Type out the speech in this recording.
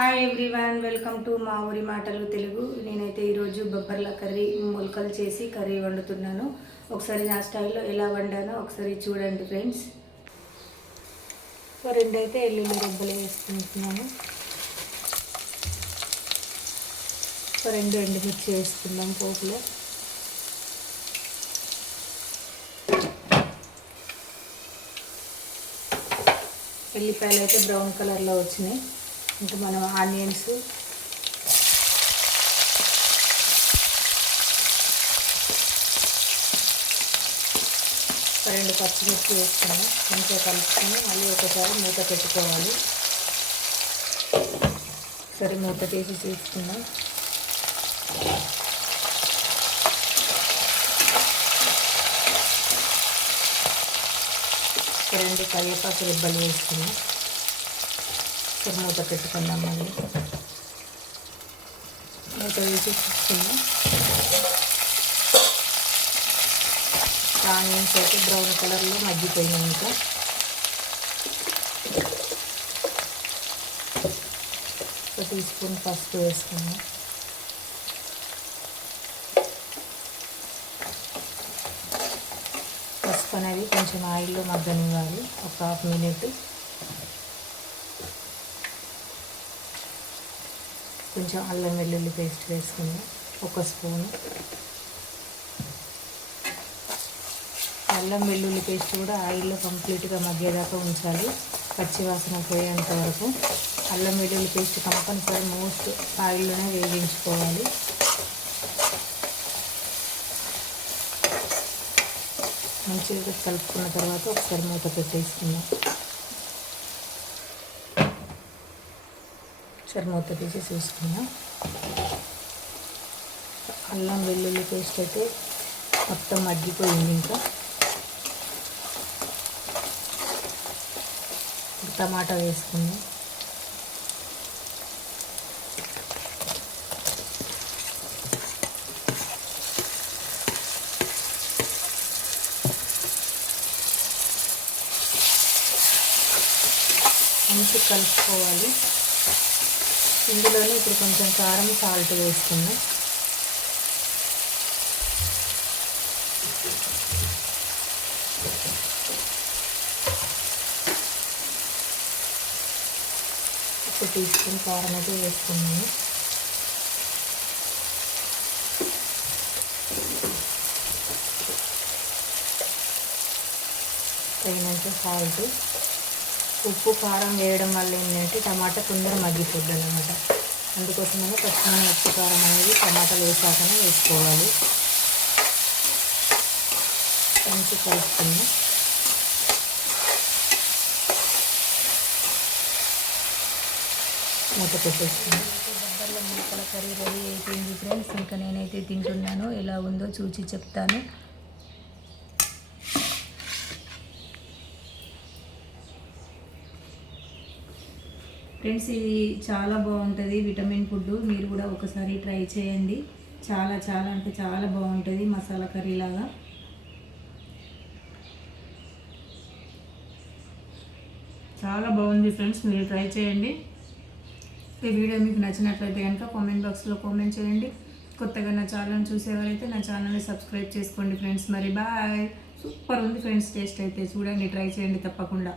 Hi everyone, welcome to మా ఊరి మాటలు తెలుగు. నేనైతే ఈరోజు బొబ్బర్ల కర్రీ మొలకలు చేసి కర్రీ వండుతున్నాను. ఒకసారి నా స్టైల్లో ఎలా వండానో ఒకసారి చూడండి ఫ్రెండ్స్. రెండైతే ఎల్లుల్లి రెబ్బలు వేసుకుంటున్నాను. రెండు ఎండుమిర్చి వేసుకుందాం పోపులో. ఎల్లిపాయలు అయితే బ్రౌన్ కలర్లో వచ్చినాయి. ఇంకా మనం ఆనియన్స్, రెండు పచ్చిమిర్చి వేసుకుని మంచిగా కలుపుకొని మళ్ళీ ఒకసారి మూత పెట్టుకోవాలి. సరే మూత తీసి చూసుకుందాం. రెండు కరివేపాకు రెబ్బలు వేసుకున్నాం. సరే మూత పెట్టుకుందాం. మళ్ళీ మూత వేసి చూసుకుందాం. ఆనియన్స్ అయితే బ్రౌన్ కలర్లో మగ్గిపోయినాయి. ఇంకా ఒక టీ స్పూన్ పసుపు వేసుకున్నాం. పసుపు అనేది కొంచెం ఆయిల్లో మగ్గనివ్వాలి, ఒక హాఫ్ మినిట్. కొంచెం అల్లం వెల్లుల్లి పేస్ట్ వేసుకుందాం, ఒక స్పూను. అల్లం వెల్లుల్లి పేస్ట్ కూడా ఆయిల్లో కంప్లీట్గా మగ్గేదాకా ఉంచాలి, పచ్చి వాసన పోయేంత వరకు. అల్లం వెల్లుల్లి పేస్ట్ కంపల్సరీ మోస్ట్ ఆయిల్లోనే వేగించుకోవాలి. మంచిగా కలుపుకున్న తర్వాత ఒకసారి మూత పెట్టేసుకుందాం. ఒకసారి మూత తీసి చూసుకుందాం. అల్లం వెల్లుల్లి పేస్ట్ అయితే మొత్తం మగ్గిపోయింది. ఇంకా టమాటా వేసుకుందాం. మంచిగా కలుపుకోవాలి. ఇందులోనే ఇప్పుడు కొంచెం కారం, సాల్ట్ వేసుకుందాం. ఒక టీ స్పూన్ కారం అయితే వేసుకున్నాను. తగినంత సాల్ట్. ఉప్పు, కారం వేయడం వల్ల ఏంటంటే టమాటా తొందర మగ్గిపోద్ది అన్నమాట. అందుకోసమనే ఫస్ట్ మనం ఉప్పు, కారం అనేది టమాటాలు వేసాకనే వేసుకోవాలి. మంచి కలుపుకుందాం. మూత పెట్టేసుకుందాం. బొబ్బర్ల మొలకల కర్రీ రెడీ అయిపోయింది ఫ్రెండ్స్. ఇంకా నేనైతే తింటున్నాను. ఎలా ఉందో చూసి చెప్తాను. ఫ్రెండ్స్, ఇది చాలా బాగుంటుంది, విటమిన్ ఫుడ్. మీరు కూడా ఒకసారి ట్రై చేయండి. చాలా చాలా అంటే చాలా బాగుంటుంది, మసాలా కర్రీ లాగా. చాలా బాగుంది ఫ్రెండ్స్, మీరు ట్రై చేయండి. ఈ వీడియో మీకు నచ్చినట్లయితే కనుక కామెంట్ బాక్స్లో కామెంట్ చేయండి. కొత్తగా నా ఛానల్ చూసేవారైతే నా ఛానల్ని సబ్స్క్రైబ్ చేసుకోండి ఫ్రెండ్స్. మరి బాయ్. సూపర్ ఉంది ఫ్రెండ్స్, టేస్ట్ అయితే చూడండి, ట్రై చేయండి తప్పకుండా.